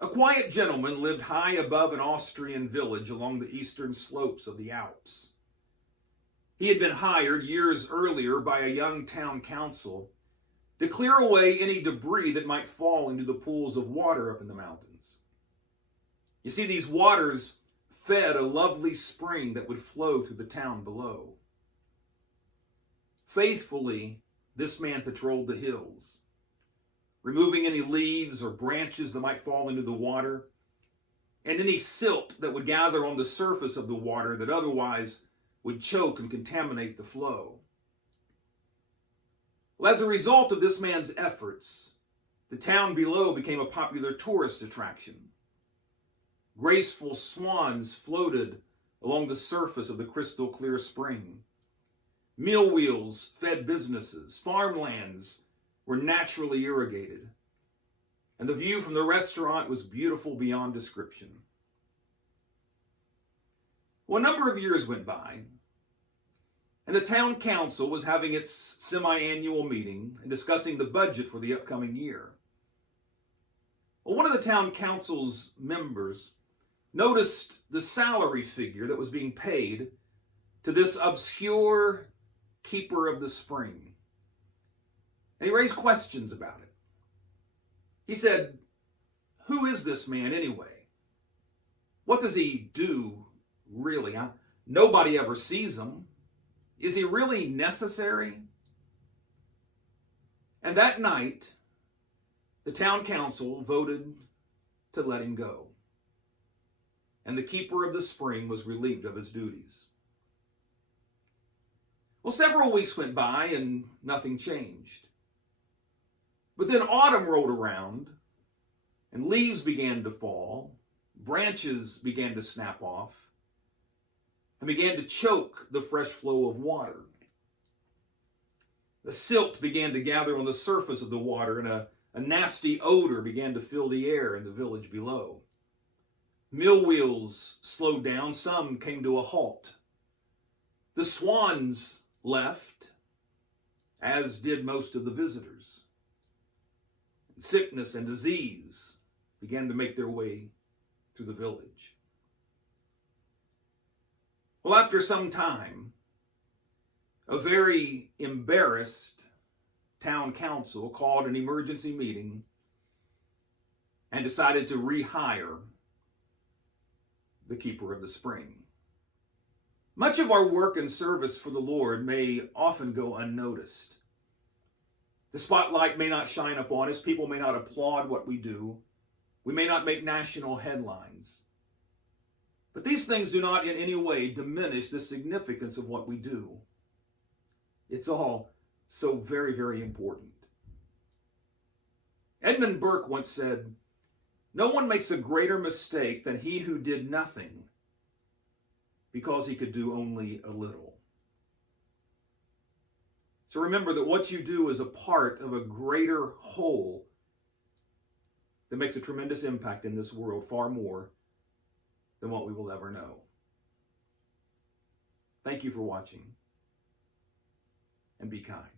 A quiet gentleman lived high above an Austrian village along the eastern slopes of the Alps. He had been hired years earlier by a young town council to clear away any debris that might fall into the pools of water up in the mountains. You see, these waters fed a lovely spring that would flow through the town below. Faithfully, this man patrolled the hills, removing any leaves or branches that might fall into the water, and any silt that would gather on the surface of the water that otherwise would choke and contaminate the flow. Well, as a result of this man's efforts, the town below became a popular tourist attraction. Graceful swans floated along the surface of the crystal clear spring. Mill wheels fed businesses. Farmlands were naturally irrigated. And the view from the restaurant was beautiful beyond description. Well, a number of years went by, and the town council was having its semi-annual meeting and discussing the budget for the upcoming year. Well, one of the town council's members noticed the salary figure that was being paid to this obscure keeper of the spring. And he raised questions about it. He said, "Who is this man anyway? What does he do, really? Nobody ever sees him. Is he really necessary?" And that night, the town council voted to let him go. And the keeper of the spring was relieved of his duties. Well, several weeks went by and nothing changed. But then autumn rolled around, and leaves began to fall, branches began to snap off, and began to choke the fresh flow of water. The silt began to gather on the surface of the water, and a nasty odor began to fill the air in the village below. Mill wheels slowed down, some came to a halt. The swans left, as did most of the visitors. Sickness and disease began to make their way through the village. Well, after some time, a very embarrassed town council called an emergency meeting and decided to rehire the keeper of the spring. Much of our work and service for the Lord may often go unnoticed. The spotlight may not shine upon us. People may not applaud what we do. We may not make national headlines. But these things do not in any way diminish the significance of what we do. It's all so very, very important. Edmund Burke once said, "No one makes a greater mistake than he who did nothing because he could do only a little." So remember that what you do is a part of a greater whole that makes a tremendous impact in this world, far more than what we will ever know. Thank you for watching, and be kind.